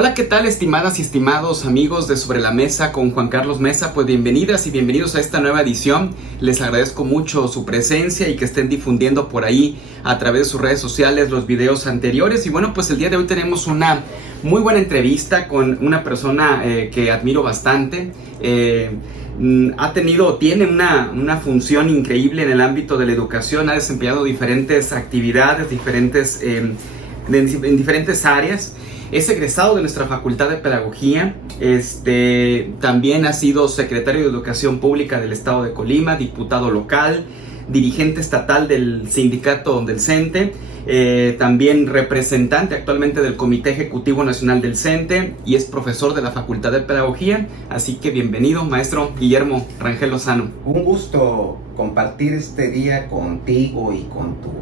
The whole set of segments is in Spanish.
Hola, ¿qué tal, estimadas y estimados amigos de Sobre la Mesa con Juan Carlos Mesa? Pues bienvenidas y bienvenidos a esta nueva edición. Les agradezco mucho su presencia y que estén difundiendo por ahí a través de sus redes sociales los videos anteriores. Y bueno, pues el día de hoy tenemos una muy buena entrevista con una persona que admiro bastante. Tiene una función increíble en el ámbito de la educación, ha desempeñado diferentes actividades, en diferentes áreas. Es egresado de nuestra Facultad de Pedagogía, también ha sido secretario de Educación Pública del Estado de Colima, diputado local, dirigente estatal del sindicato del CENTE, también representante actualmente del Comité Ejecutivo Nacional del CENTE y es profesor de la Facultad de Pedagogía. Así que bienvenido, maestro Guillermo Rangel Lozano. Un gusto compartir este día contigo y con tu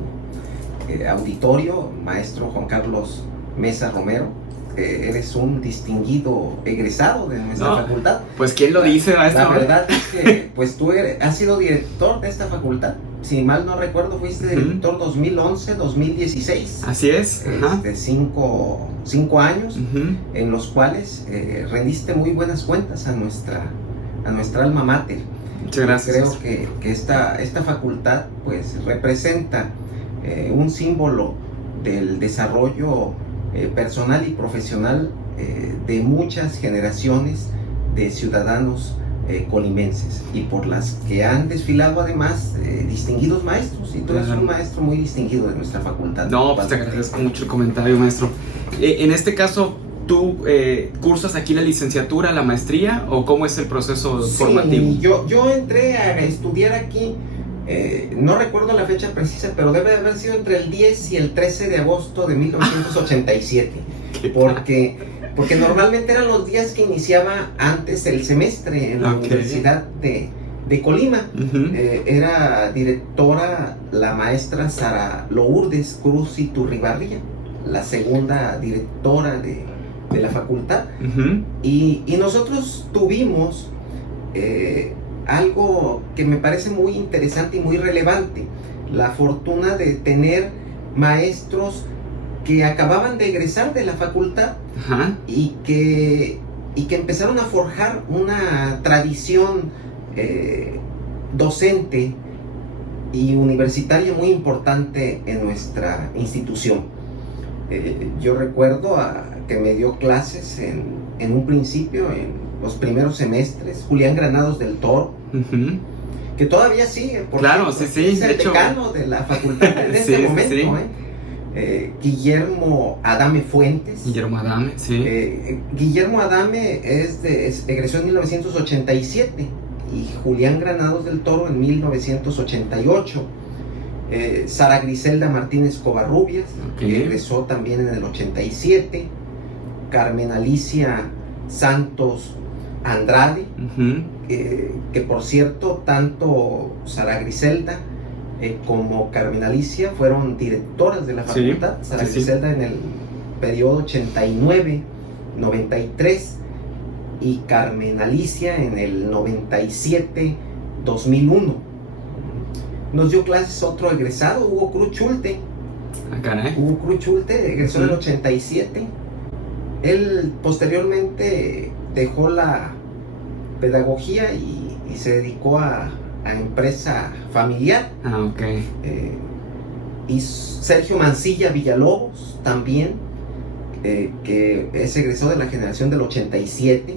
auditorio, maestro Juan Carlos Mesa Romero. Eres un distinguido egresado de nuestra facultad. Pues ¿quién lo dice, maestro? La verdad es que pues tú has sido director de esta facultad. Si mal no recuerdo, fuiste director 2011-2016. Así es. 5 años en los cuales rendiste muy buenas cuentas a nuestra alma mater. Muchas gracias. Creo que esta facultad pues representa un símbolo del desarrollo personal y profesional de muchas generaciones de ciudadanos colimenses, y por las que han desfilado además distinguidos maestros, y tú eres un maestro muy distinguido de nuestra facultad. No, pues te agradezco mucho el comentario, maestro. En este caso, ¿tú cursas aquí la licenciatura, la maestría, o cómo es el proceso formativo? Yo entré a estudiar aquí, no recuerdo la fecha precisa, pero debe de haber sido entre el 10 y el 13 de agosto de 1987, porque normalmente eran los días que iniciaba antes el semestre en la Universidad de Colima. Era directora la maestra Sara Lourdes Cruz Iturribarría, la segunda directora de la facultad. Y nosotros tuvimos algo que me parece muy interesante y muy relevante: la fortuna de tener maestros que acababan de egresar de la facultad y que empezaron a forjar una tradición docente y universitaria muy importante en nuestra institución. Yo recuerdo que me dio clases en un principio, en los primeros semestres, Julián Granados del Toro, que todavía sigue, porque es el decano de la facultad en este momento. Guillermo Adame Fuentes. Guillermo Adame egresó en 1987 y Julián Granados del Toro en 1988. Sara Griselda Martínez Covarrubias, que egresó también en el 87. Carmen Alicia Santos Andrade, que por cierto, tanto Sara Griselda como Carmen Alicia fueron directoras de la facultad. Sara Griselda en el periodo 89-93 y Carmen Alicia en el 97-2001. Nos dio clases otro egresado, Hugo Cruz Chulte. Hugo Cruz Chulte egresó en el 87. Él posteriormente dejó la pedagogía y se dedicó a empresa familiar. Y Sergio Mancilla Villalobos también, que es egresado de la generación del 87.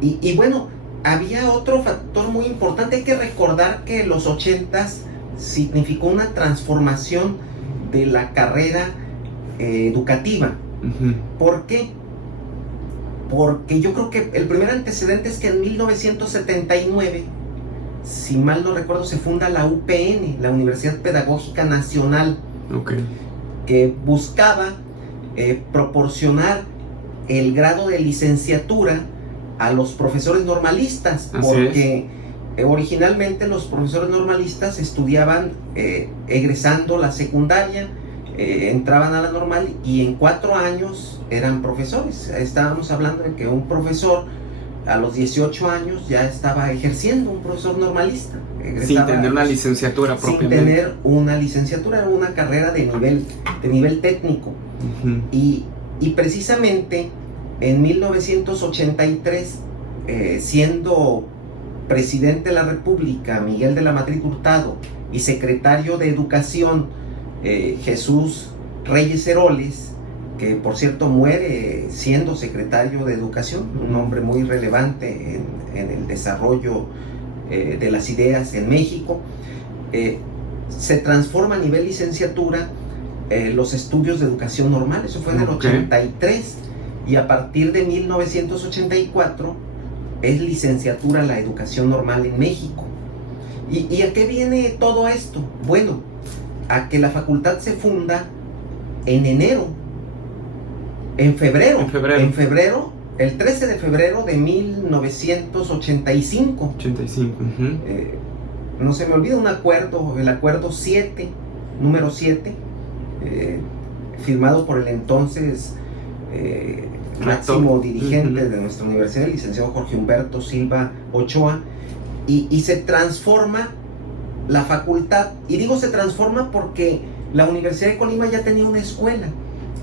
Y bueno, había otro factor muy importante. Hay que recordar que los 80s significó una transformación de la carrera educativa. ¿Por qué? Porque yo creo que el primer antecedente es que en 1979, si mal no recuerdo, se funda la UPN, la Universidad Pedagógica Nacional, que buscaba proporcionar el grado de licenciatura a los profesores normalistas, porque originalmente los profesores normalistas estudiaban egresando la secundaria, entraban a la normal y en 4 años eran profesores. Estábamos hablando de que un profesor a los 18 años ya estaba ejerciendo, un profesor normalista. Sin tener una licenciatura propiamente. Sin tener una licenciatura, era una carrera de nivel técnico. Y precisamente en 1983, siendo presidente de la República Miguel de la Madrid Hurtado y secretario de Educación Jesús Reyes Heroles, que por cierto muere siendo secretario de Educación, un hombre muy relevante en el desarrollo de las ideas en México, se transforma a nivel licenciatura los estudios de educación normal. Eso fue en el 83, y a partir de 1984 es licenciatura la educación normal en México. ¿Y a qué viene todo esto? Bueno, a que la facultad se funda en enero, en febrero, el 13 de febrero de 1985. No se me olvida un acuerdo, el acuerdo 7, número 7, firmado por el entonces máximo dirigente de nuestra universidad, el licenciado Jorge Humberto Silva Ochoa, y se transforma la facultad. Y digo se transforma porque la Universidad de Colima ya tenía una escuela,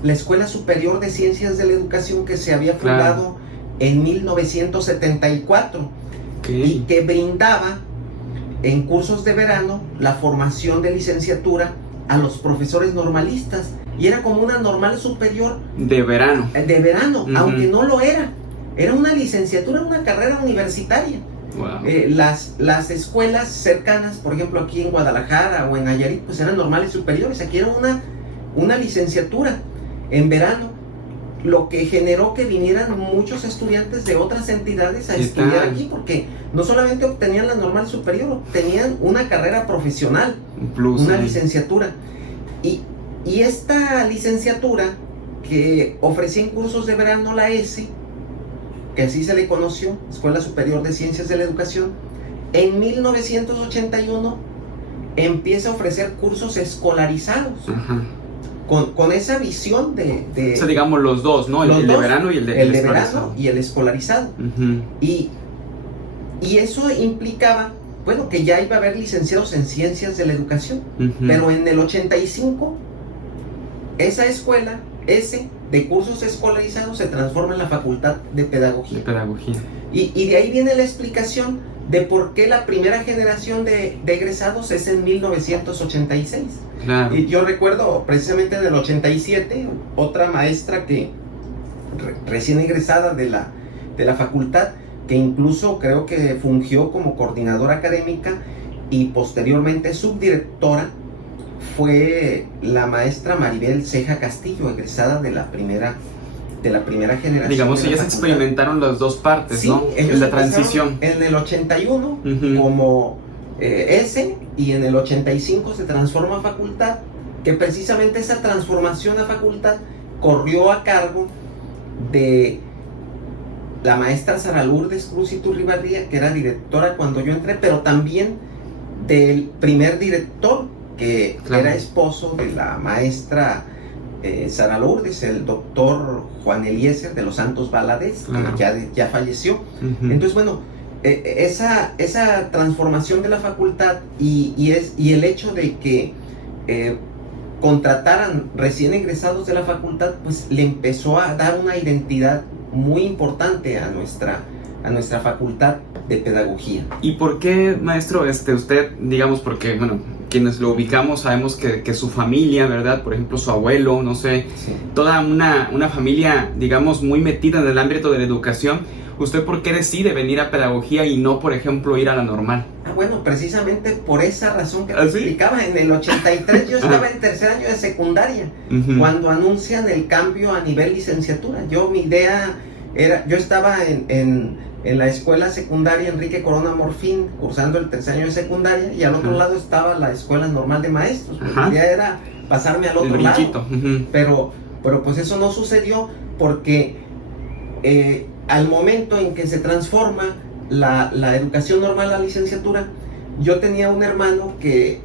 la Escuela Superior de Ciencias de la Educación, que se había fundado en 1974, y que brindaba en cursos de verano la formación de licenciatura a los profesores normalistas, y era como una normal superior de verano, aunque no lo era una licenciatura, una carrera universitaria. Wow. Las escuelas cercanas, por ejemplo aquí en Guadalajara o en Nayarit, pues eran normales superiores. Aquí era una licenciatura en verano, lo que generó que vinieran muchos estudiantes de otras entidades a estudiar aquí, porque no solamente obtenían la normal superior, obtenían una carrera profesional, una licenciatura. Y esta licenciatura que ofrecía en cursos de verano la ESE, que así se le conoció, Escuela Superior de Ciencias de la Educación, en 1981 empieza a ofrecer cursos escolarizados. Con esa visión de o sea, digamos los dos, ¿no? El de verano y el escolarizado. Verano y el escolarizado. Y eso implicaba, bueno, que ya iba a haber licenciados en Ciencias de la Educación. Pero en el 85, esa escuela, de cursos escolarizados, se transforma en la Facultad de Pedagogía. Y de ahí viene la explicación de por qué la primera generación de egresados es en 1986. Claro. Y yo recuerdo precisamente en el 87, otra maestra que recién egresada de la facultad, que incluso creo que fungió como coordinadora académica y posteriormente subdirectora, fue la maestra Maribel Ceja Castillo, egresada de la primera generación. Digamos, ellas experimentaron las dos partes, sí, ¿no? En la transición. En el 81 como y en el 85 se transforma a facultad, que precisamente esa transformación a facultad corrió a cargo de la maestra Sara Lourdes Cruz Iturribarría, que era directora cuando yo entré, pero también del primer director, que era esposo de la maestra Sara Lourdes, el doctor Juan Eliezer de los Santos Valadez, que ya falleció. Entonces, bueno, esa transformación de la facultad y el hecho de que contrataran recién egresados de la facultad, pues le empezó a dar una identidad muy importante a nuestra facultad de pedagogía. ¿Y por qué, maestro, usted, digamos, porque, bueno, quienes lo ubicamos sabemos que su familia, ¿verdad? Por ejemplo, su abuelo, no sé, toda una familia, digamos, muy metida en el ámbito de la educación. ¿Usted por qué decide venir a pedagogía y no, por ejemplo, ir a la normal? Bueno, precisamente por esa razón que te explicaba. En el 83 yo estaba en tercer año de secundaria, cuando anuncian el cambio a nivel licenciatura. Mi idea era, yo estaba en la escuela secundaria Enrique Corona Morfín, cursando el tercer año de secundaria, y al otro lado estaba la escuela normal de maestros. Mi idea era pasarme al otro lado. Pero pues eso no sucedió, porque al momento en que se transforma la educación normal a la licenciatura, yo tengo un hermano que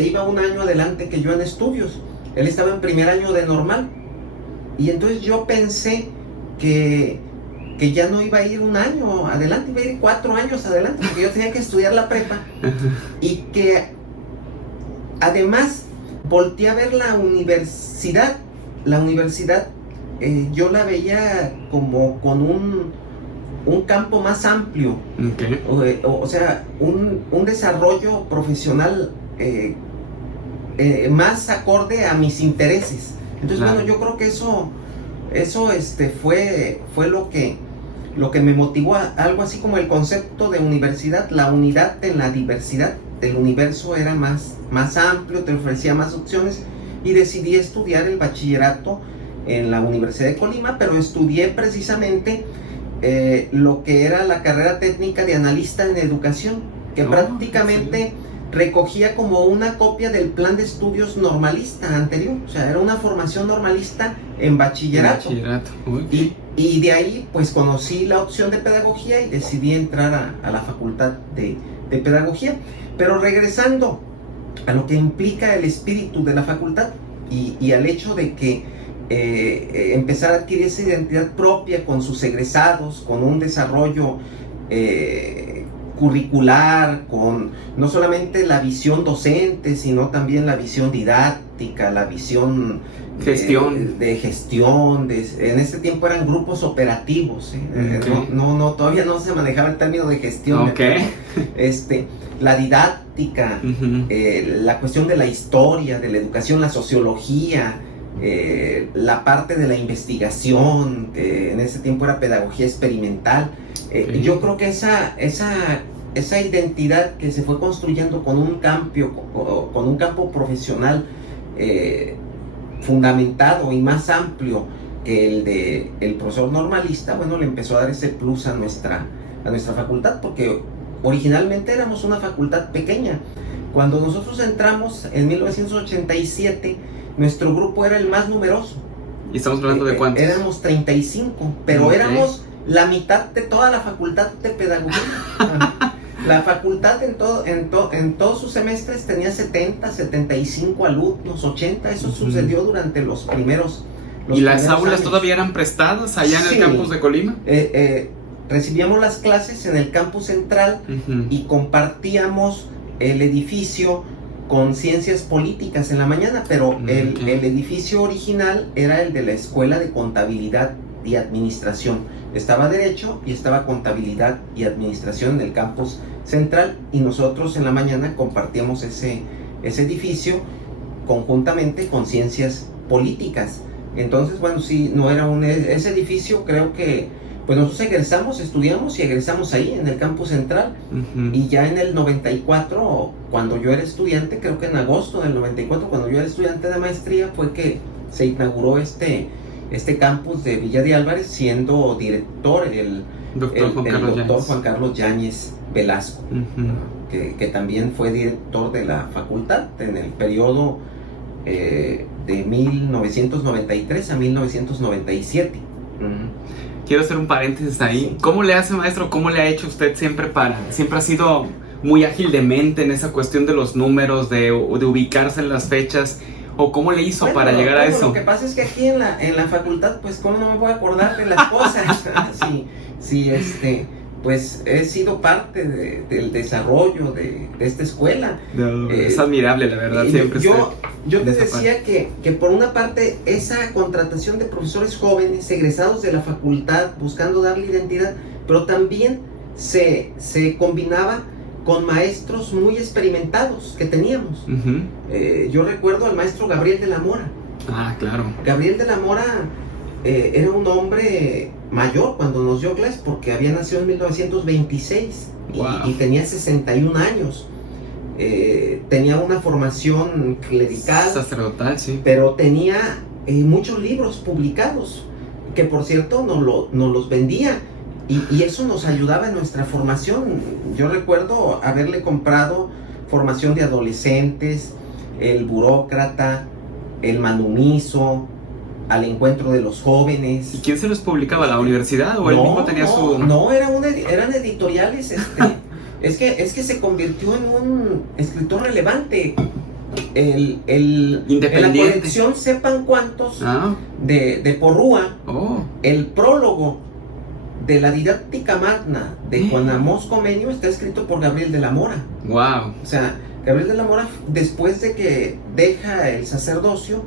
iba un año adelante que yo en estudios. Él estaba en primer año de normal, y entonces yo pensé que ya no iba a ir un año adelante, iba a ir 4 años adelante, porque yo tenía que estudiar la prepa. Y que además volteé a ver la universidad yo la veía como con un campo más amplio, Okay. o sea, un desarrollo profesional más acorde a mis intereses. Entonces, Claro. bueno, yo creo que eso fue lo que me motivó a algo así como el concepto de universidad. La unidad en la diversidad del universo era más amplio, te ofrecía más opciones, y decidí estudiar el bachillerato en la Universidad de Colima, pero estudié precisamente lo que era la carrera técnica de analista en educación, que prácticamente recogía como una copia del plan de estudios normalista anterior. O sea, era una formación normalista en bachillerato. Okay. Y de ahí pues conocí la opción de pedagogía y decidí entrar a la facultad de pedagogía. Pero regresando a lo que implica el espíritu de la facultad y al hecho de que empezar a adquirir esa identidad propia con sus egresados, con un desarrollo curricular, con no solamente la visión docente, sino también la visión didáctica, la visión de gestión. En ese tiempo eran grupos operativos, Okay. todavía no se manejaba el término de gestión. Okay. La didáctica, la cuestión de la historia, de la educación, la sociología, la parte de la investigación, que en ese tiempo era pedagogía experimental. Yo creo que esa identidad que se fue construyendo con un campo profesional fundamentado y más amplio que el de el profesor normalista, bueno, le empezó a dar ese plus a nuestra facultad, porque originalmente éramos una facultad pequeña. Cuando nosotros entramos en 1987, nuestro grupo era el más numeroso. ¿Y estamos hablando de cuántos? Éramos 35, pero éramos la mitad de toda la facultad de pedagogía. La facultad en todos sus semestres tenía 70, 75 alumnos, 80. Eso sucedió durante los primeros ¿Y las aulas años todavía eran prestadas allá en el campus de Colima? Recibíamos las clases en el campus central y compartíamos el edificio con ciencias políticas en la mañana, pero el edificio original era el de la Escuela de Contabilidad y Administración. Estaba Derecho y estaba Contabilidad y Administración en el campus central, y nosotros en la mañana compartíamos ese edificio conjuntamente con ciencias políticas. Entonces, bueno, sí, no era ese edificio, creo que pues nosotros estudiamos y egresamos ahí en el campus central. Y ya en el 94, cuando yo era estudiante, creo que en agosto del 94, cuando yo era estudiante de maestría, fue que se inauguró este campus de Villa de Álvarez, siendo director el doctor Juan Carlos Yáñez Velasco, que también fue director de la facultad en el periodo de 1993 a 1997. Quiero hacer un paréntesis ahí. Sí. ¿Cómo le hace, maestro? ¿Cómo le ha hecho usted siempre ha sido muy ágil de mente en esa cuestión de los números, de ubicarse en las fechas? ¿O cómo le hizo para llegar a eso? Lo que pasa es que aquí en la facultad, pues cómo no me voy a acordar de las cosas. Sí, pues he sido parte del desarrollo de esta escuela. Es admirable, la verdad, siempre. Yo te decía que por una parte esa contratación de profesores jóvenes, egresados de la facultad, buscando darle identidad, pero también se combinaba con maestros muy experimentados que teníamos. Yo recuerdo al maestro Gabriel de la Mora. Ah, claro. Gabriel de la Mora era un hombre mayor cuando nos dio clases, porque había nacido en 1926 y tenía 61 años. Tenía una formación clerical, sacerdotal, sí, pero tenía muchos libros publicados, que por cierto nos los vendía, y eso nos ayudaba en nuestra formación. Yo recuerdo haberle comprado formación de adolescentes, El Burócrata, El Manumiso, Al Encuentro de los Jóvenes. ¿Y quién se los publicaba? ¿La universidad o él mismo tenía su...? No, eran editoriales. Es que se convirtió en un escritor relevante. En la colección Sepan Cuántos de Porrúa, el prólogo de la Didáctica Magna de Juan Amós Comenio está escrito por Gabriel de la Mora. Wow. O sea, Gabriel de la Mora, después de que deja el sacerdocio,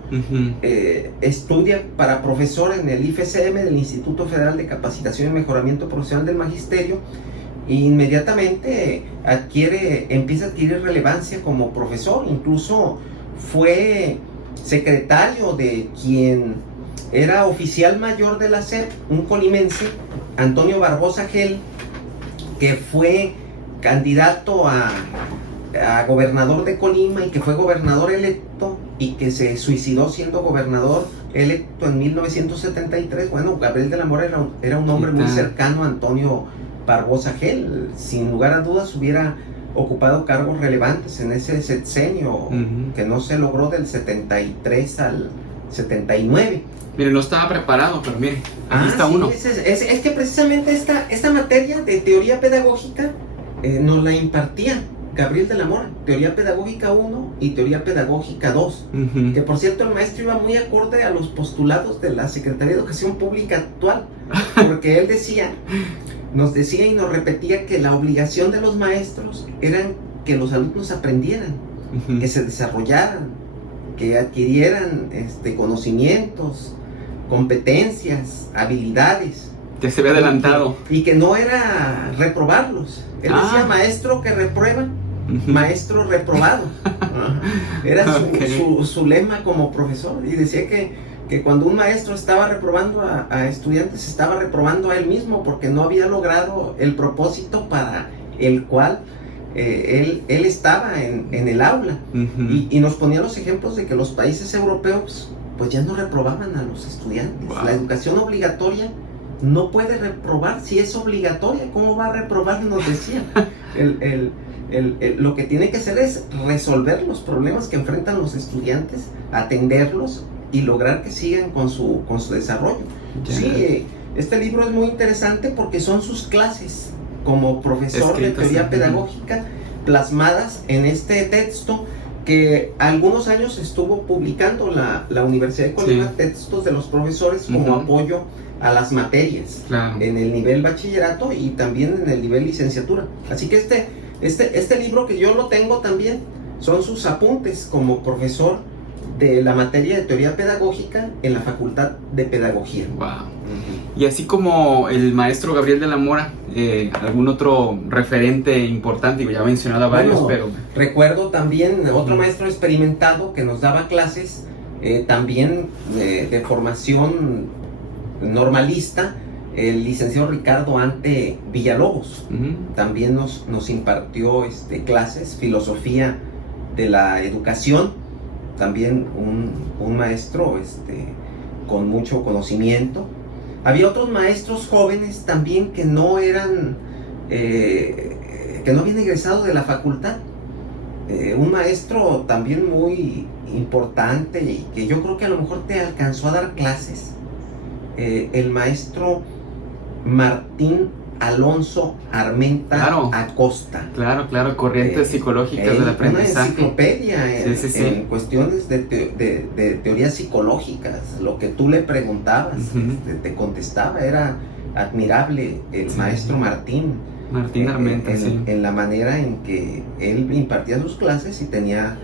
estudia para profesor en el IFCM, del Instituto Federal de Capacitación y Mejoramiento Profesional del Magisterio, e inmediatamente empieza a adquirir relevancia como profesor. Incluso fue secretario de quien era oficial mayor de la SEP, un colimense, Antonio Barbosa Gel, que fue candidato a gobernador de Colima y que fue gobernador electo y que se suicidó siendo gobernador electo en 1973. Bueno, Gabriel de la Mora era un hombre muy cercano a Antonio Barbosa Gel. Sin lugar a dudas hubiera ocupado cargos relevantes en ese sexenio que no se logró del 73 al 79. Mire, no estaba preparado, pero mire, aquí está uno. Es que precisamente esta materia de teoría pedagógica nos la impartía Gabriel de la Mora, teoría pedagógica 1 y teoría pedagógica 2, que por cierto el maestro iba muy acorde a los postulados de la Secretaría de Educación Pública actual, porque él nos decía y nos repetía que la obligación de los maestros era que los alumnos aprendieran, que se desarrollaran, que adquirieran conocimientos, competencias, habilidades. Que se ve adelantado. Y que no era reprobarlos. Él decía maestro que reprueba, maestro reprobado. Era su lema como profesor. Y decía que cuando un maestro estaba reprobando a estudiantes, estaba reprobando a él mismo, porque no había logrado el propósito para el cual él estaba en el aula. Y nos ponía los ejemplos de que los países europeos pues ya no reprobaban a los estudiantes. Wow. La educación obligatoria no puede reprobar. Si es obligatoria, ¿cómo va a reprobar? Nos decía. Lo que tiene que hacer es resolver los problemas que enfrentan los estudiantes, atenderlos y lograr que sigan con su desarrollo. Yeah. Sí, este libro es muy interesante porque son sus clases como profesor de teoría pedagógica plasmadas en este texto que algunos años estuvo publicando la Universidad de Colima, textos de los profesores como apoyo a las materias en el nivel bachillerato y también en el nivel licenciatura. Así que este libro, que yo lo tengo también, son sus apuntes como profesor de la materia de teoría pedagógica en la Facultad de Pedagogía. Wow. Y así como el maestro Gabriel de la Mora, ¿algún otro referente importante? Ya he mencionado a varios, pero... Recuerdo también otro maestro experimentado que nos daba clases, también de formación normalista, el licenciado Ricardo Ante Villalobos. También nos impartió clases, filosofía de la educación, también un maestro con mucho conocimiento. Había otros maestros jóvenes también que no habían egresado de la facultad. Un maestro también muy importante y que yo creo que a lo mejor te alcanzó a dar clases, el maestro Martín Alonso Armenta Acosta. Claro, corrientes psicológicas del aprendizaje. Una enciclopedia en cuestiones de teorías psicológicas. Lo que tú le preguntabas, te contestaba. Era admirable el maestro Martín Armenta, en la manera en que él impartía sus clases y tenía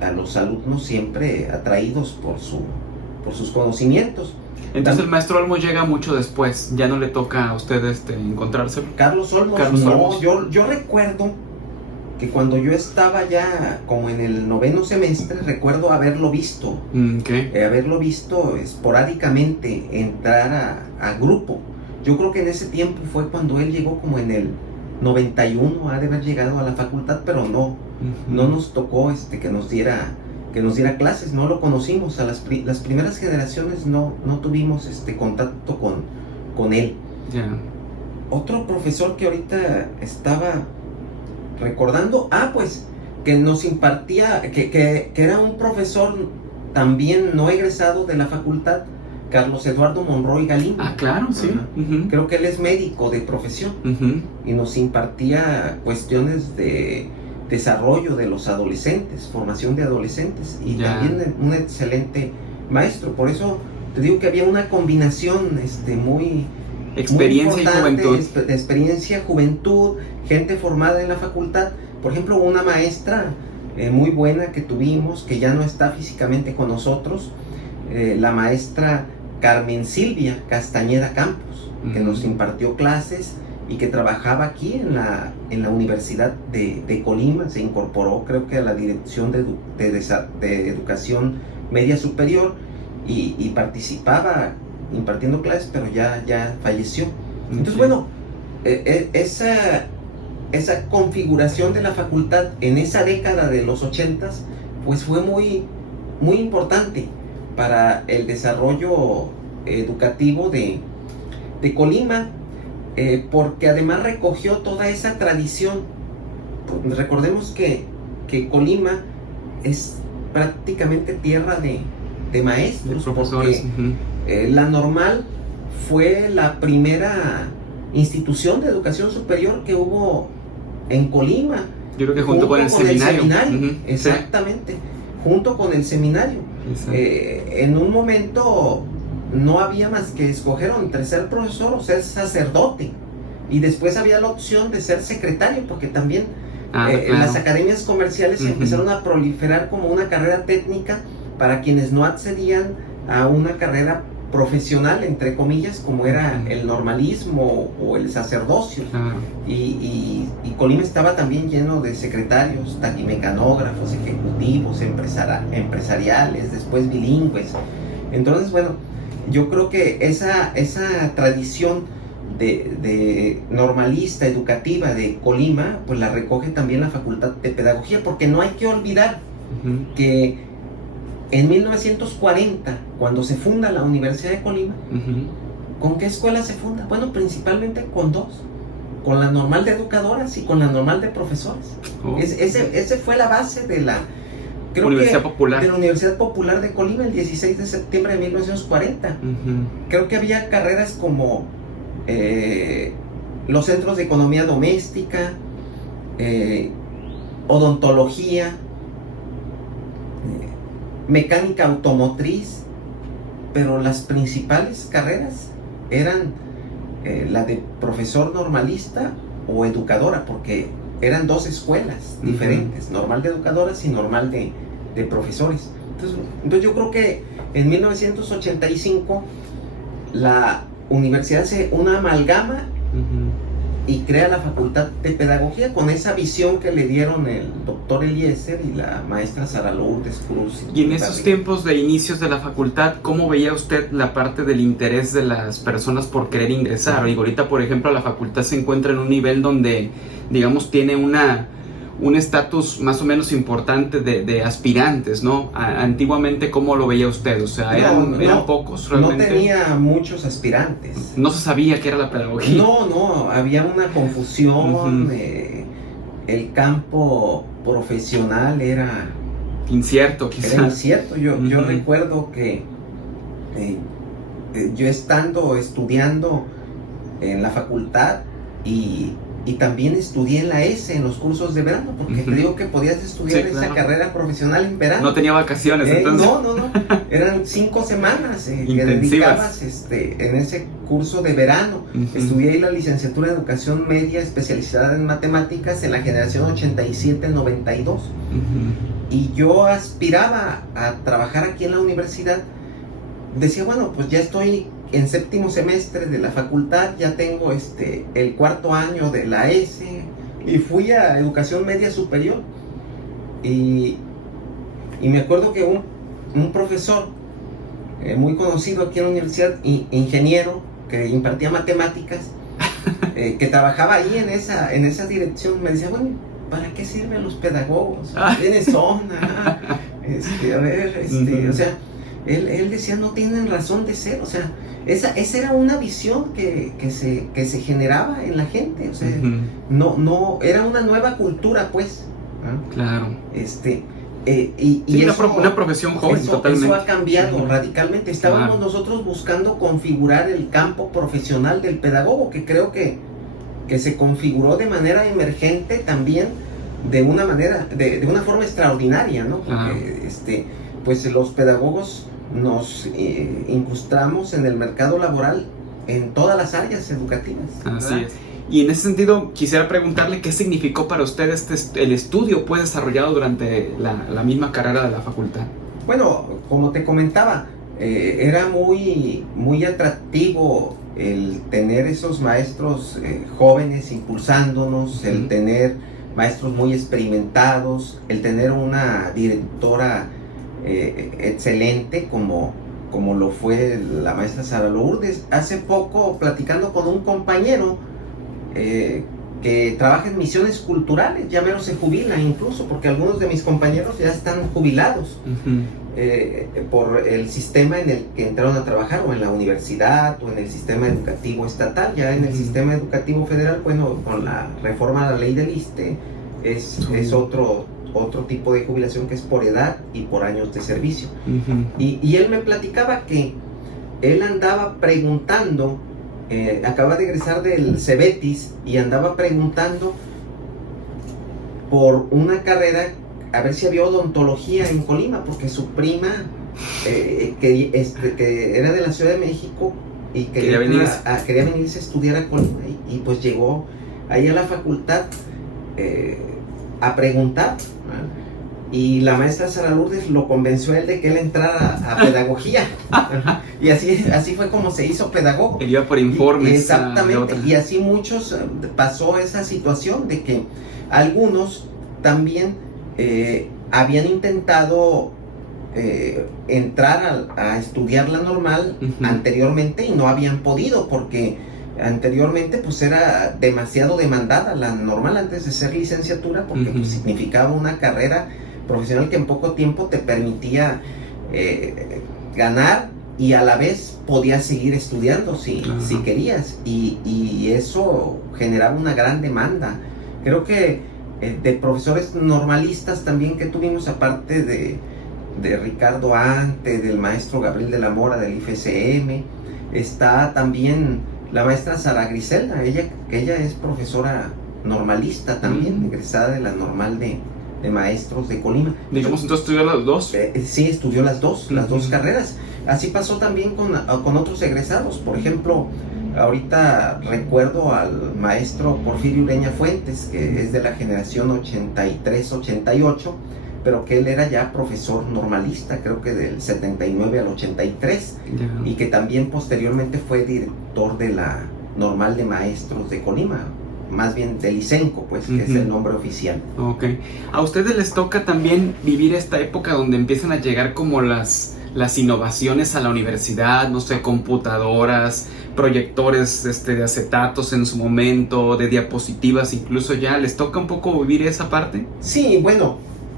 a los alumnos siempre atraídos por sus conocimientos. Entonces el maestro Olmos llega mucho después, ya no le toca a usted encontrárselo. Carlos Olmos. Yo recuerdo que cuando yo estaba ya como en el 9º semestre, recuerdo haberlo visto, haberlo visto esporádicamente entrar a grupo. Yo creo que en ese tiempo fue cuando él llegó como en el 91, ha de haber llegado a la facultad, pero no nos tocó que nos diera clases, no lo conocimos. A las primeras generaciones no tuvimos contacto con él. Otro profesor que ahorita estaba recordando, pues que nos impartía, que era un profesor también no egresado de la facultad, Carlos Eduardo Monroy Galindo. Claro, sí. Creo que él es médico de profesión y nos impartía cuestiones de desarrollo de los adolescentes, formación de adolescentes, y también un excelente maestro. Por eso te digo que había una combinación muy experiencia muy importante, y juventud. Experiencia, juventud, gente formada en la facultad Por ejemplo, una maestra muy buena que tuvimos, que ya no está físicamente con nosotros, la maestra Carmen Silvia Castañeda Campos, que nos impartió clases y que trabajaba aquí en la Universidad de Colima. Se incorporó, creo que a la Dirección de Educación Media Superior y participaba impartiendo clases, pero ya falleció. Entonces, bueno, esa configuración de la facultad en esa década de los 80s, pues fue muy, muy importante para el desarrollo educativo de Colima, porque además recogió toda esa tradición. Recordemos que Colima es prácticamente tierra de maestros, profesores, porque la Normal fue la primera institución de educación superior que hubo en Colima. Yo creo que junto con el seminario. Exactamente, sí. Junto con el seminario. En un momento no había más que escoger entre ser profesor o ser sacerdote, y después había la opción de ser secretario, porque también claro, las academias comerciales empezaron a proliferar como una carrera técnica para quienes no accedían a una carrera profesional, entre comillas, como era el normalismo o el sacerdocio. Y Colima estaba también lleno de secretarios, talimecanógrafos, ejecutivos, empresariales, después bilingües. Entonces, bueno, yo creo que esa tradición de normalista educativa de Colima, pues la recoge también la Facultad de Pedagogía, porque no hay que olvidar que en 1940, cuando se funda la Universidad de Colima, ¿con qué escuela se funda? Bueno, principalmente con dos, con la Normal de Educadoras y con la Normal de Profesores. Ese fue la base de la Universidad Popular de Colima, el 16 de septiembre de 1940. Creo que había carreras como los centros de economía doméstica, odontología, mecánica automotriz, pero las principales carreras eran la de profesor normalista o educadora, porque eran dos escuelas diferentes, Normal de Educadoras y Normal de Profesores. Entonces yo creo que en 1985 la universidad hace una amalgama y crea la Facultad de Pedagogía con esa visión que le dieron el doctor Eliezer y la maestra Sara Lourdes Cruz. Y en esos tiempos de inicios de la facultad, ¿cómo veía usted la parte del interés de las personas por querer ingresar? Digo, ahorita, por ejemplo, la facultad se encuentra en un nivel donde, digamos, tiene un estatus más o menos importante de aspirantes, ¿no? Antiguamente, ¿cómo lo veía usted? O sea, ¿eran pocos realmente? No tenía muchos aspirantes. No se sabía qué era la pedagogía. No, había una confusión. El campo profesional era incierto, quizás. Era incierto. Yo recuerdo que yo estudiando en la facultad y también estudié en la S en los cursos de verano, porque te digo que podías estudiar esa carrera profesional en verano. No tenía vacaciones, entonces. No. Eran 5 semanas que dedicabas en ese curso de verano. Estudié ahí la licenciatura de Educación Media especializada en matemáticas en la generación 87-92. Y yo aspiraba a trabajar aquí en la universidad. Decía, bueno, pues ya estoy en 7º semestre de la facultad, ya tengo el 4º año de la S, y fui a Educación Media Superior, y me acuerdo que un profesor muy conocido aquí en la universidad, ingeniero, que impartía matemáticas, que trabajaba ahí en esa dirección, me decía, bueno, ¿para qué sirven los pedagogos? ¿Quiénes son? O sea, él decía, no tienen razón de ser. O sea, esa era una visión que se generaba en la gente. O sea, no era una nueva cultura, pues. Claro. Y eso, una profesión joven, totalmente. Eso ha cambiado radicalmente. Estábamos nosotros buscando configurar el campo profesional del pedagogo, que creo que se configuró de manera emergente también, de una forma extraordinaria, ¿no? Porque pues los pedagogos nos incrustamos en el mercado laboral en todas las áreas educativas. Así es. Y en ese sentido, quisiera preguntarle qué significó para usted el estudio pues desarrollado durante la misma carrera de la facultad. Bueno, como te comentaba, era muy atractivo el tener esos maestros jóvenes impulsándonos, el tener maestros muy experimentados, el tener una directora excelente como lo fue la maestra Sara Lourdes. Hace poco, platicando con un compañero que trabaja en misiones culturales, ya mero se jubila incluso, porque algunos de mis compañeros ya están jubilados por el sistema en el que entraron a trabajar, o en la universidad, o en el sistema educativo estatal. Ya en el sistema educativo federal, bueno, con la reforma a la ley del ISSSTE, es otro tipo de jubilación, que es por edad y por años de servicio. Y él me platicaba que él andaba preguntando, acaba de egresar del Cebetis, y andaba preguntando por una carrera, a ver si había odontología en Colima, porque su prima, que era de la Ciudad de México, y quería venirse a estudiar a Colima, y pues llegó ahí a la facultad a preguntar, ¿no? Y la maestra Sara Lourdes lo convenció a él de que él entrara a pedagogía. Y así fue como se hizo pedagogo. Él iba por informes. Exactamente. Y así muchos pasó esa situación de que algunos también habían intentado entrar a estudiar la normal anteriormente, y no habían podido, porque anteriormente pues era demasiado demandada la normal antes de ser licenciatura, porque pues, significaba una carrera profesional que en poco tiempo te permitía ganar, y a la vez podías seguir estudiando si querías, y eso generaba una gran demanda. Creo que de profesores normalistas también que tuvimos, aparte de Ricardo Ante, del maestro Gabriel de la Mora del IFSM, está también la maestra Sara Griselda, que ella es profesora normalista también, egresada de la normal de maestros de Colima. Digamos, entonces estudió las dos. Sí, estudió las dos carreras. Así pasó también con otros egresados. Por ejemplo, ahorita recuerdo al maestro Porfirio Ureña Fuentes, que es de la generación 83-88, pero que él era ya profesor normalista, creo que del 79 al 83, y que también posteriormente fue director de la normal de maestros de Colima, más bien del ISENCO, pues, que es el nombre oficial. Ok. ¿A ustedes les toca también vivir esta época donde empiezan a llegar como las innovaciones a la universidad? No sé, computadoras, proyectores de acetatos en su momento, de diapositivas incluso ya. ¿Les toca un poco vivir esa parte? Sí, bueno,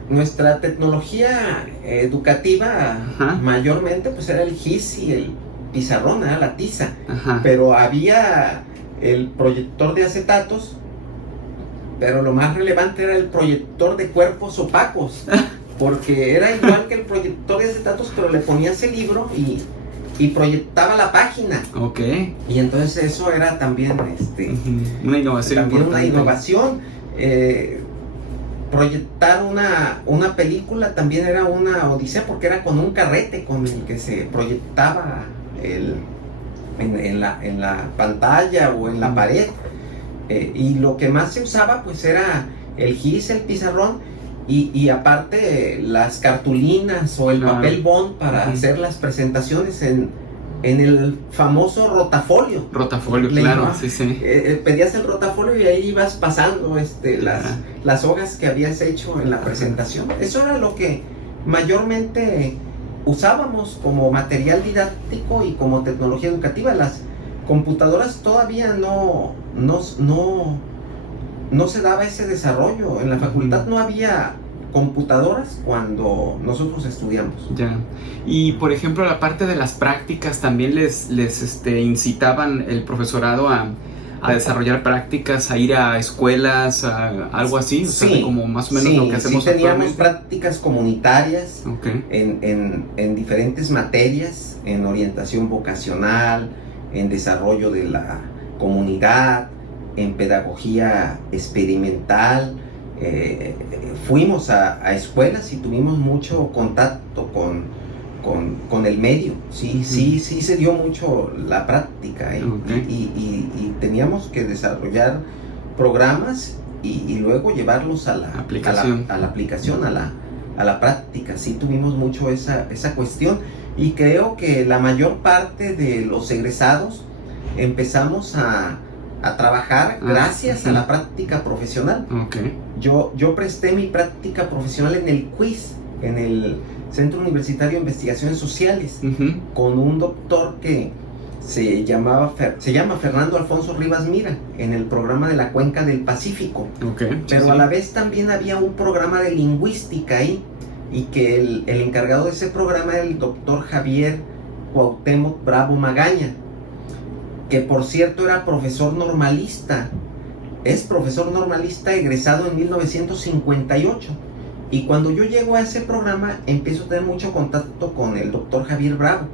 nuestra tecnología educativa mayormente pues era el GIS y el pizarrón, era la tiza, pero había el proyector de acetatos, pero lo más relevante era el proyector de cuerpos opacos, porque era igual que el proyector de acetatos, pero le ponías el libro y proyectaba la página. Ok. Y entonces eso era también una innovación también importante. Una innovación. Proyectar una película también era una odisea, porque era con un carrete con el que se proyectaba en la pantalla o en la pared, y lo que más se usaba pues era el GIS, el pizarrón, y aparte las cartulinas o el papel bond para hacer las presentaciones en el famoso rotafolio. Claro, sí. Pedías el rotafolio y ahí ibas pasando las hojas que habías hecho en la presentación. Eso era lo que mayormente usábamos como material didáctico y como tecnología educativa. Las computadoras todavía no se daba ese desarrollo. En la facultad no había computadoras cuando nosotros estudiamos. Ya. Y por ejemplo, la parte de las prácticas, también les incitaban el profesorado a desarrollar prácticas, a ir a escuelas, a algo así, o sea, como más o menos lo que hacemos teníamos actualmente. Prácticas comunitarias en diferentes materias, en orientación vocacional, en desarrollo de la comunidad, en pedagogía experimental. Fuimos a escuelas y tuvimos mucho contacto con el medio. Sí, Uh-huh. sí se dio mucho la práctica, Okay. y teníamos que desarrollar programas y luego llevarlos a la Aplicación. a la aplicación, a la práctica. Sí tuvimos mucho esa cuestión, y creo que la mayor parte de los egresados empezamos a trabajar gracias a la práctica profesional. Okay. Yo presté mi práctica profesional en el CUIS, en el Centro Universitario de Investigaciones Sociales, Uh-huh. con un doctor que se llama Fernando Alfonso Rivas Mira, en el programa de la Cuenca del Pacífico. Okay. Pero sí. a la vez también había un programa de lingüística ahí, y que el encargado de ese programa era el doctor Javier Cuauhtémoc Bravo Magaña, que por cierto era profesor normalista. Es profesor normalista egresado en 1958. Y cuando yo llego a ese programa, empiezo a tener mucho contacto con el doctor Javier Bravo.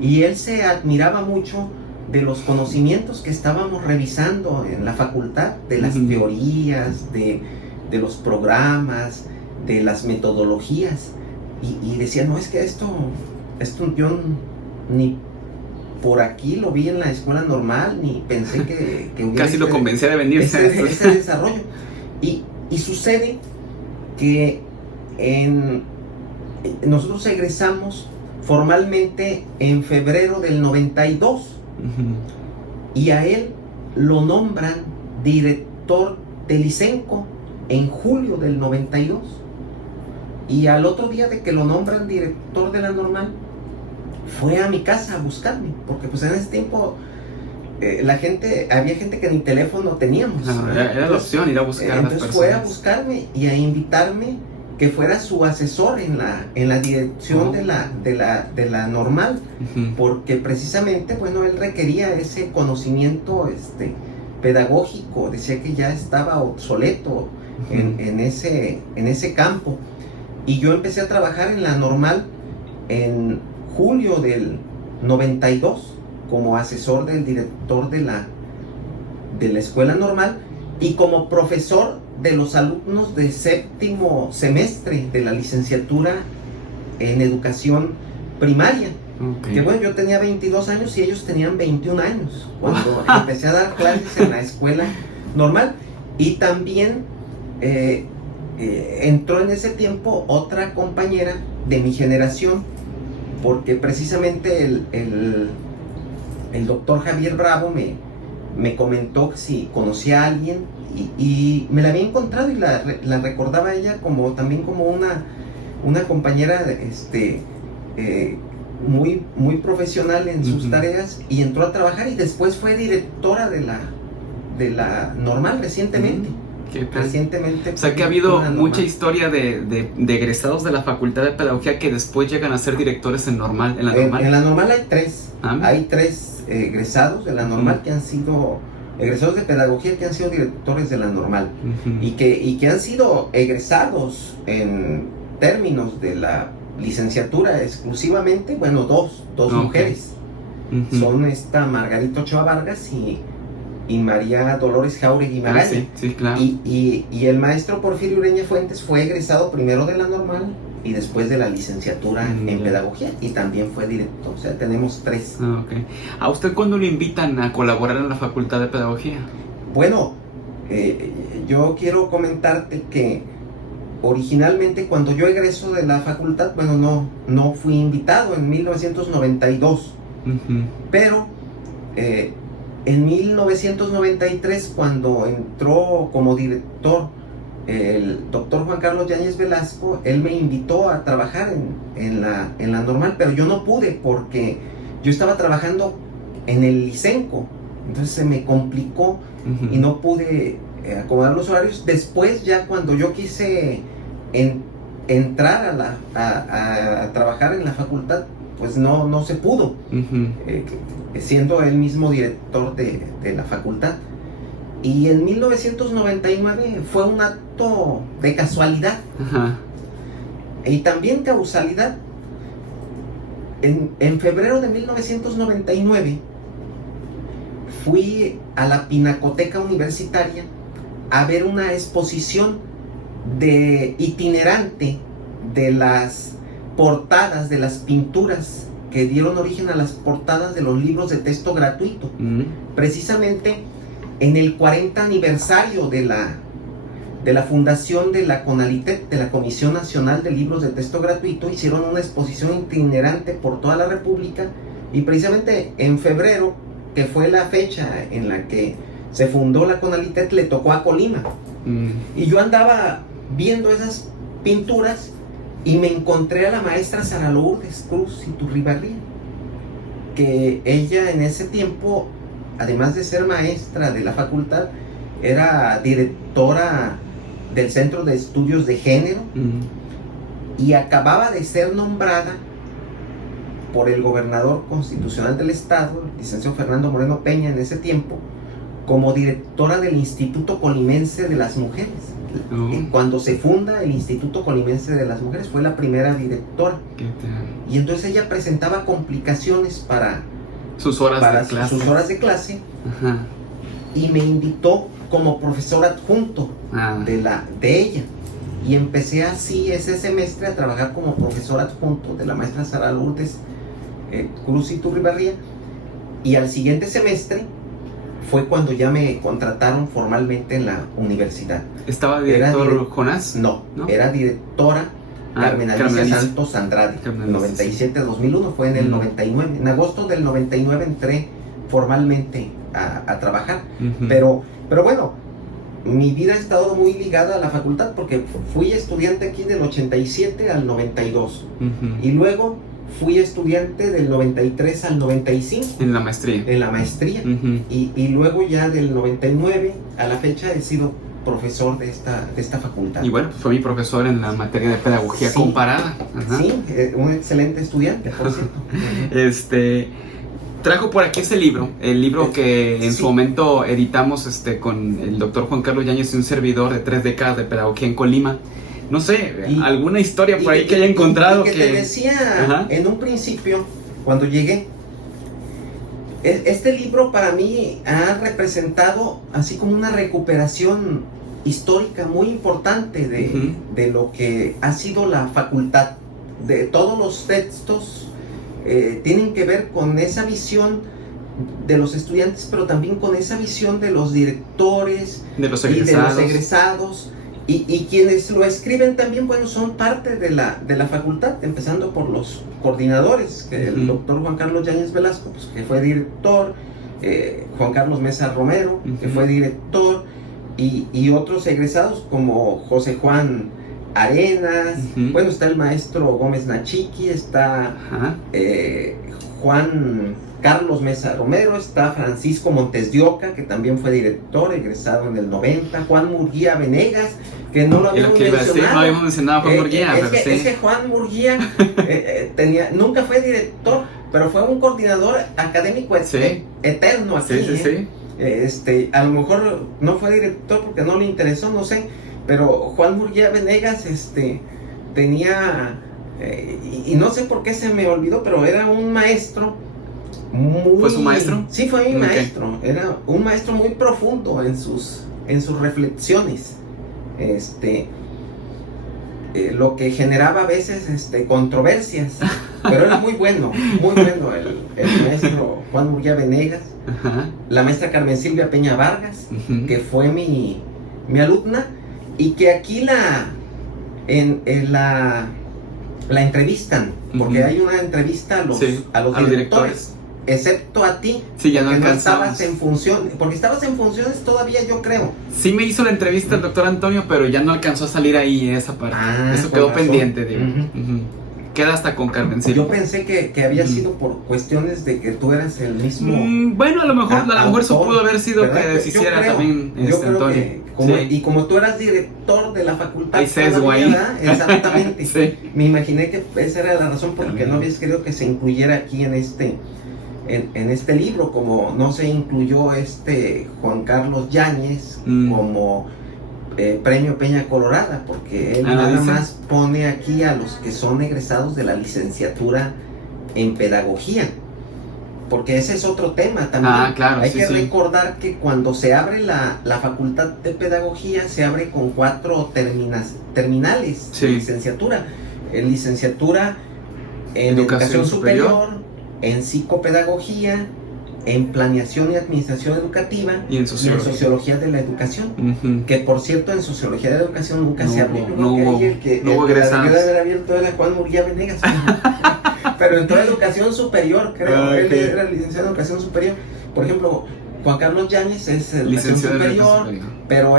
Y él se admiraba mucho de los conocimientos que estábamos revisando en la facultad, de las Uh-huh. teorías, de los programas, de las metodologías. Y decía, no, es que esto yo ni por aquí lo vi en la escuela normal, ni pensé que hubiera Casi lo convencía de venirse a esto. ese desarrollo. Y sucede que nosotros egresamos formalmente en febrero del 92, Uh-huh. y a él lo nombran director del ICENCO en julio del 92. Y al otro día de que lo nombran director de la normal, fue a mi casa a buscarme, porque pues en ese tiempo había gente que ni teléfono teníamos. Era la opción ir a buscar a las entonces personas. fue a buscarme y a invitarme que fuera su asesor en la dirección de la normal, Uh-huh. porque precisamente, bueno, él requería ese conocimiento pedagógico. Decía que ya estaba obsoleto en ese campo. Y yo empecé a trabajar en la normal en julio del 92 como asesor del director de la escuela normal, y como profesor de los alumnos de séptimo semestre de la licenciatura en educación primaria. Okay. Que bueno, yo tenía 22 años y ellos tenían 21 años cuando empecé a dar clases en la escuela normal. Y también entró en ese tiempo otra compañera de mi generación, porque precisamente el doctor Javier Bravo me comentó que si conocía a alguien, y me la había encontrado y la recordaba ella también como una compañera muy, muy profesional en sus Uh-huh. tareas, y entró a trabajar y después fue directora de la normal recientemente. ¿Qué tal? Recientemente. O sea que ha habido mucha historia de egresados de la Facultad de Pedagogía que después llegan a ser directores en la normal. En la normal hay tres. Ah, Hay tres egresados de la normal Uh-huh. que han sido egresados de pedagogía, que han sido directores de la normal. Uh-huh. y que han sido egresados en términos de la licenciatura exclusivamente. Bueno, dos Okay. mujeres. Uh-huh. Son esta Margarita Ochoa Vargas y María Dolores Jauregui Magaña. Sí, claro. Y el maestro Porfirio Ureña Fuentes fue egresado primero de la normal y después de la licenciatura en pedagogía, y también fue director. O sea, tenemos tres. Okay. ¿A usted cuándo lo invitan a colaborar en la Facultad de Pedagogía? Bueno, yo quiero comentarte que originalmente, cuando yo egreso de la facultad, bueno, no fui invitado en 1992, Uh-huh. pero en 1993, cuando entró como director el doctor Juan Carlos Yáñez Velasco, él me invitó a trabajar en la normal, pero yo no pude porque yo estaba trabajando en el ICENCO, entonces se me complicó Uh-huh. y no pude acomodar los horarios. Después, ya cuando yo quise entrar a trabajar en la facultad, pues no se pudo, Uh-huh. siendo él mismo director de la facultad. Y en 1999 fue un acto de casualidad Uh-huh. y también causalidad. En febrero de 1999 fui a la Pinacoteca Universitaria a ver una exposición itinerante de las portadas de las pinturas que dieron origen a las portadas de los libros de texto gratuito. Precisamente en el 40 aniversario de la fundación de la CONALITEP, de la Comisión Nacional de Libros de Texto Gratuito, hicieron una exposición itinerante por toda la República, y precisamente en febrero, que fue la fecha en la que se fundó la CONALITEP, le tocó a Colima. Y yo andaba viendo esas pinturas y me encontré a la maestra Sara Lourdes Cruz Iturribarría, que ella en ese tiempo, además de ser maestra de la facultad, era directora del Centro de Estudios de Género, y acababa de ser nombrada por el gobernador constitucional del estado, el licenciado Fernando Moreno Peña, en ese tiempo, como directora del Instituto Colimense de las Mujeres. Cuando se funda el Instituto Colimense de las Mujeres, fue la primera directora. Y entonces ella presentaba complicaciones para sus horas de clase. Ajá. Y me invitó como profesor adjunto de ella. Y empecé así ese semestre a trabajar como profesor adjunto de la maestra Sara Lourdes Cruz Iturribarría. Y al siguiente semestre fue cuando ya me contrataron formalmente en la universidad. ¿Estaba director Jonás? No, era directora Carmen Alicia Santos Andrade. 97-2001, fue en el 99. En agosto del 99 entré formalmente a trabajar. Pero bueno, mi vida ha estado muy ligada a la facultad, porque fui estudiante aquí del 87 al 92. Y luego fui estudiante del 93 al 95. En la maestría. En la maestría. Y luego ya del 99 a la fecha he sido profesor de esta facultad. Y bueno, pues fue mi profesor en la materia de pedagogía comparada. Ajá. Sí, un excelente estudiante, por cierto. Trajo por aquí ese libro, el libro que en su momento editamos con el doctor Juan Carlos Yáñez y un servidor de 3 décadas de pedagogía en Colima. No sé, alguna historia por ahí que haya encontrado que te decía en un principio, cuando llegué, este libro para mí ha representado así como una recuperación histórica muy importante de lo que ha sido la facultad. De todos los textos tienen que ver con esa visión de los estudiantes, pero también con esa visión de los directores, de los egresados. Y quienes lo escriben también, bueno, son parte de la facultad, empezando por los coordinadores, que el doctor Juan Carlos Yáñez Velasco, pues, que fue director, Juan Carlos Mesa Romero, que fue director, y otros egresados como José Juan Arenas, bueno, está el maestro Gómez Nachiqui, está Juan Carlos Mesa Romero, está Francisco Montes de Oca, que también fue director, egresado en el 90, Juan Murguía Venegas, que no lo habíamos mencionado. No habíamos mencionado a Juan Murguía, es que Juan Murguía nunca fue director, pero fue un coordinador académico eterno aquí. A lo mejor no fue director porque no le interesó, no sé, pero Juan Murguía Venegas tenía, y no sé por qué se me olvidó, pero era un maestro ¿Fue su maestro? Sí, fue mi maestro. Era un maestro muy profundo en sus reflexiones. Lo que generaba a veces controversias, pero era muy bueno el maestro Juan Murguía Venegas. La maestra Carmen Silvia Peña Vargas, que fue mi alumna, y que aquí la entrevistan, porque hay una entrevista a los directores. Excepto a ti, ya no estabas en función, porque estabas en funciones todavía, yo creo. Sí me hizo la entrevista el doctor Antonio, pero ya no alcanzó a salir ahí en esa parte. Eso quedó pendiente, digo. Queda hasta con Carmen Silvia. Yo pensé que había sido por cuestiones de que tú eras el mismo. Bueno, a lo mejor eso pudo haber sido, ¿verdad? Que deshiciera también Antonio. Y como tú eras director de la facultad, hay sesgo ahí. Exactamente. Me imaginé que esa era la razón por la que no habías querido que se incluyera aquí en este libro, como no se incluyó Juan Carlos Yáñez como premio Peña Colorada, porque él nada más pone aquí a los que son egresados de la licenciatura en pedagogía, porque ese es otro tema también. Claro, hay que recordar que cuando se abre la facultad de pedagogía, se abre con 4 terminales de licenciatura. Licenciatura en educación superior, en psicopedagogía, en planeación y administración educativa y en sociología de la educación. Que por cierto, en sociología de la educación nunca se abrió. No hubo egresados. El que haber abierto era Juan Murguía Venegas. Pero entró a educación superior, creo. Él era licenciado en educación superior. Por ejemplo, Juan Carlos Yáñez es educación superior, pero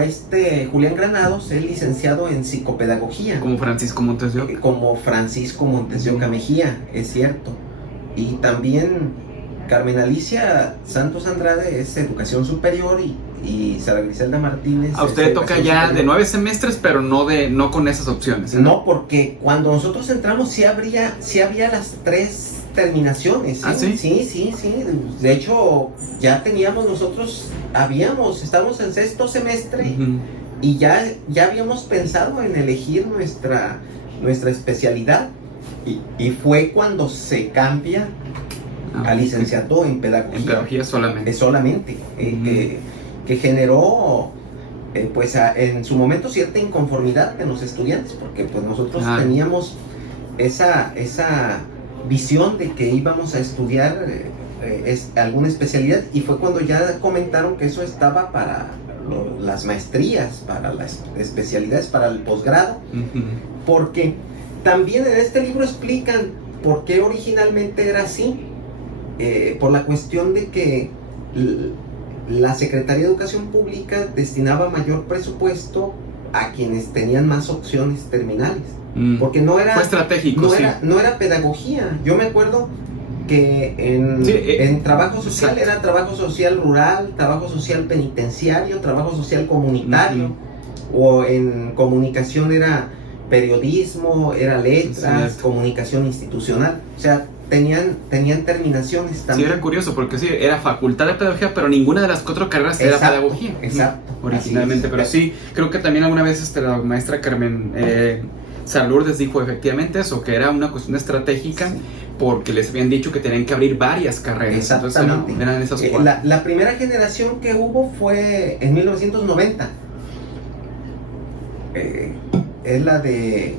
Julián Granados es licenciado en psicopedagogía. Como Francisco Montes de Oca. Como Francisco Montes de Oca Mejía, es cierto. Y también Carmen Alicia Santos Andrade es educación superior y Sara Griselda Martínez. A usted le toca ya superior. De 9 semestres, pero no con esas opciones. No, porque cuando nosotros entramos sí había las 3 terminaciones. ¿Sí? Sí. De hecho, ya teníamos estábamos en 6º semestre y ya habíamos pensado en elegir nuestra especialidad. Y fue cuando se cambia a licenciato en pedagogía. En pedagogía solamente. Solamente. Que generó, pues en su momento, cierta inconformidad en los estudiantes, porque pues nosotros teníamos esa visión de que íbamos a estudiar alguna especialidad, y fue cuando ya comentaron que eso estaba para las maestrías, para las especialidades, para el posgrado, porque también en este libro explican por qué originalmente era así, por la cuestión de que la Secretaría de Educación Pública destinaba mayor presupuesto a quienes tenían más opciones terminales, porque no era, fue estratégico, no era pedagogía. Yo me acuerdo que en trabajo social era trabajo social rural, trabajo social penitenciario, trabajo social comunitario, o en comunicación era periodismo, era letras, comunicación institucional, o sea, tenían terminaciones también. Sí, era curioso porque era facultad de pedagogía, pero ninguna de las 4 carreras era pedagogía. Exacto. Originalmente, pero sí, creo que también alguna vez la maestra Carmen Salurdes dijo efectivamente eso, que era una cuestión estratégica, porque les habían dicho que tenían que abrir varias carreras. Exactamente. Entonces, eran esas 4. La primera generación que hubo fue en 1990. Es la de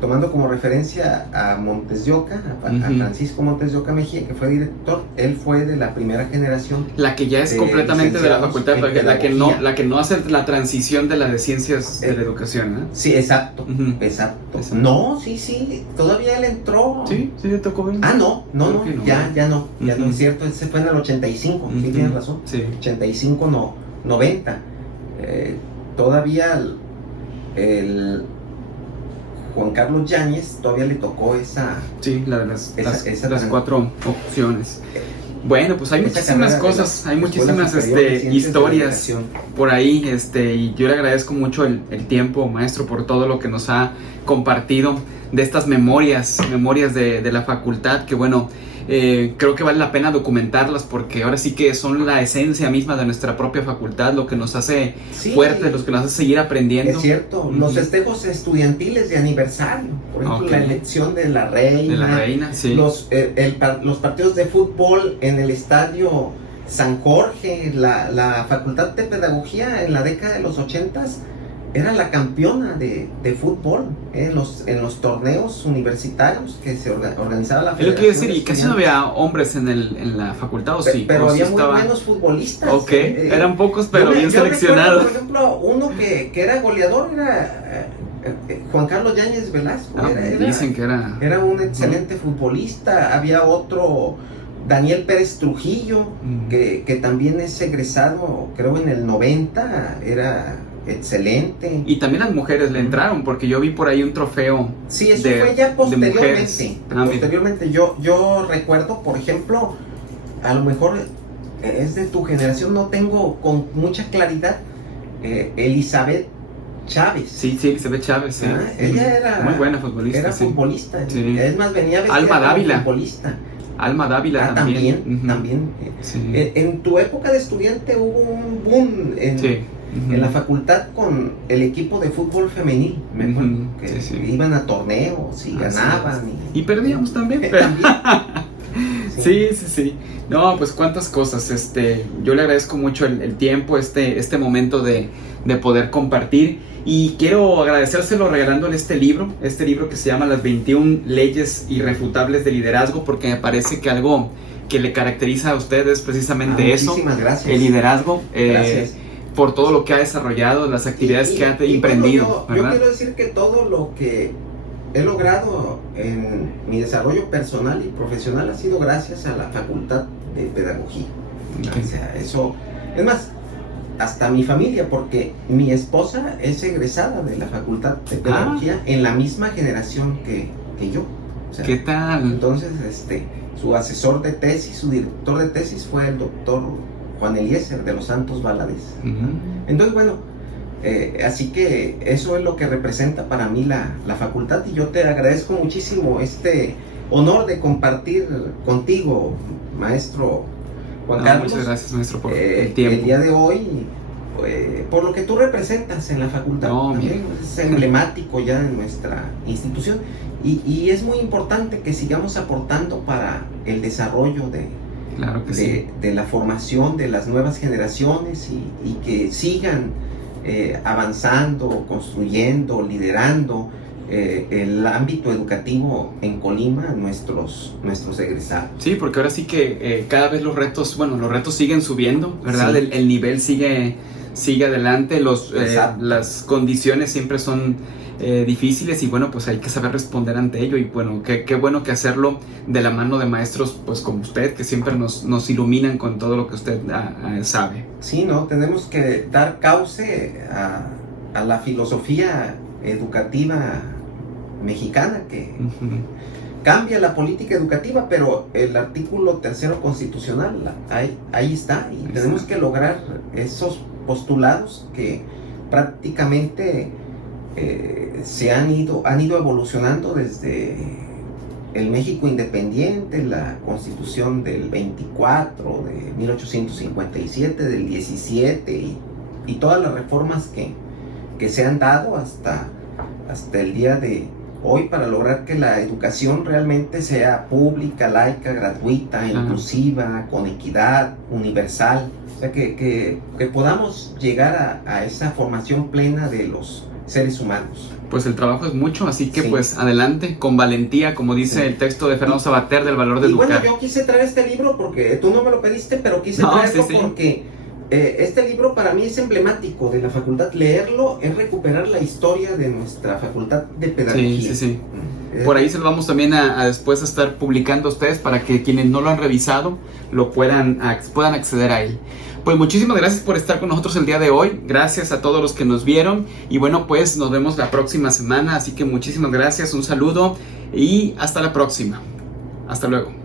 tomando como referencia a Montes de Oca, a Francisco Montes de Oca Mejía, que fue director. Él fue de la primera generación, la que ya es completamente de la facultad, la que no hace la transición de la de ciencias de la educación, ¿eh? Sí, exacto. No, sí, todavía él entró. Sí, le tocó bien. No, ya no, es cierto. Ese fue en el 85, sí, tienes razón. 85, 90. Todavía el Juan Carlos Yáñez todavía le tocó esa... Sí, la de las 4 opciones. Bueno, pues hay muchísimas cosas, hay muchísimas historias por ahí, y yo le agradezco mucho el tiempo, maestro, por todo lo que nos ha compartido de estas memorias de la facultad, que bueno, creo que vale la pena documentarlas, porque ahora sí que son la esencia misma de nuestra propia facultad, lo que nos hace fuertes, lo que nos hace seguir aprendiendo. Es cierto, los festejos estudiantiles de aniversario, por ejemplo, la elección de la reina, los partidos de fútbol en el estadio San Jorge. La facultad de pedagogía en la década de los 80s era la campeona de fútbol en los torneos universitarios que se organizaba la federación. Es lo que quiero decir, y casi no había hombres en la facultad, ¿o sí? Pero había muy buenos futbolistas. Eran pocos, pero bien seleccionados. Por ejemplo, uno que era goleador era Juan Carlos Yáñez Velasco. Dicen que era un excelente futbolista. Había otro, Daniel Pérez Trujillo, que también es egresado, creo en el 90, era excelente. Y también las mujeres le entraron, porque yo vi por ahí un trofeo. Sí, eso fue ya posteriormente. Posteriormente, yo recuerdo, por ejemplo, a lo mejor es de tu generación, no tengo con mucha claridad, Elizabeth Chávez. Sí, Elizabeth Chávez, sí. Ella era muy buena futbolista. Era futbolista. Sí. Es más, venía vestida Alma Dávila. Futbolista. Alma Dávila también. También. Sí. En tu época de estudiante hubo un boom en la facultad con el equipo de fútbol femenil, me acuerdo, que iban a torneos y ganaban. Y perdíamos también. Sí, sí, sí. No, pues cuántas cosas. Yo le agradezco mucho el tiempo, este momento de poder compartir. Y quiero agradecérselo regalándole este libro que se llama Las 21 Leyes Irrefutables de Liderazgo, porque me parece que algo que le caracteriza a usted es precisamente eso. Muchísimas gracias. El liderazgo. Gracias. Por todo lo que ha desarrollado, las actividades que ha emprendido. Bueno, yo quiero decir que todo lo que he logrado en mi desarrollo personal y profesional ha sido gracias a la Facultad de Pedagogía. Okay. O sea, eso, es más, hasta mi familia, porque mi esposa es egresada de la Facultad de Pedagogía en la misma generación que yo. O sea, ¿qué tal? Entonces, su asesor de tesis, su director de tesis fue el doctor Juan Eliezer de los Santos Valadez. Entonces, bueno, así que eso es lo que representa para mí la facultad, y yo te agradezco muchísimo este honor de compartir contigo, maestro Juan Carlos. Muchas gracias, maestro, por el tiempo. El día de hoy, por lo que tú representas en la facultad. También es emblemático ya en nuestra institución, y es muy importante que sigamos aportando para el desarrollo Claro que sí. de la formación de las nuevas generaciones, y que sigan avanzando, construyendo, liderando el ámbito educativo en Colima, nuestros egresados. Sí, porque ahora sí que cada vez los retos siguen subiendo, ¿verdad? Sí. El nivel sigue adelante, las condiciones siempre son difíciles, y bueno, pues hay que saber responder ante ello, y bueno, qué bueno que hacerlo de la mano de maestros pues como usted, que siempre nos iluminan con todo lo que usted sabe. Sí, ¿no? Tenemos que dar cauce a la filosofía educativa mexicana que cambia la política educativa, pero el artículo 3º constitucional ahí está, y tenemos que lograr esos postulados que prácticamente han ido evolucionando desde el México independiente, la Constitución del 24, de 1857, del 17, y todas las reformas que se han dado hasta el día de hoy para lograr que la educación realmente sea pública, laica, gratuita, inclusiva, con equidad, universal. O sea, que podamos llegar a esa formación plena de los seres humanos. Pues el trabajo es mucho, así que pues adelante, con valentía, como dice el texto de Fernando Sabater del valor de educar. Y bueno, yo quise traer este libro porque tú no me lo pediste, pero quise traerlo porque este libro para mí es emblemático de la facultad. Leerlo es recuperar la historia de nuestra Facultad de Pedagogía. Sí. Por ahí se lo vamos también a después a estar publicando a ustedes, para que quienes no lo han revisado lo puedan acceder a él. Pues muchísimas gracias por estar con nosotros el día de hoy. Gracias a todos los que nos vieron. Y bueno, pues nos vemos la próxima semana. Así que muchísimas gracias, un saludo y hasta la próxima. Hasta luego.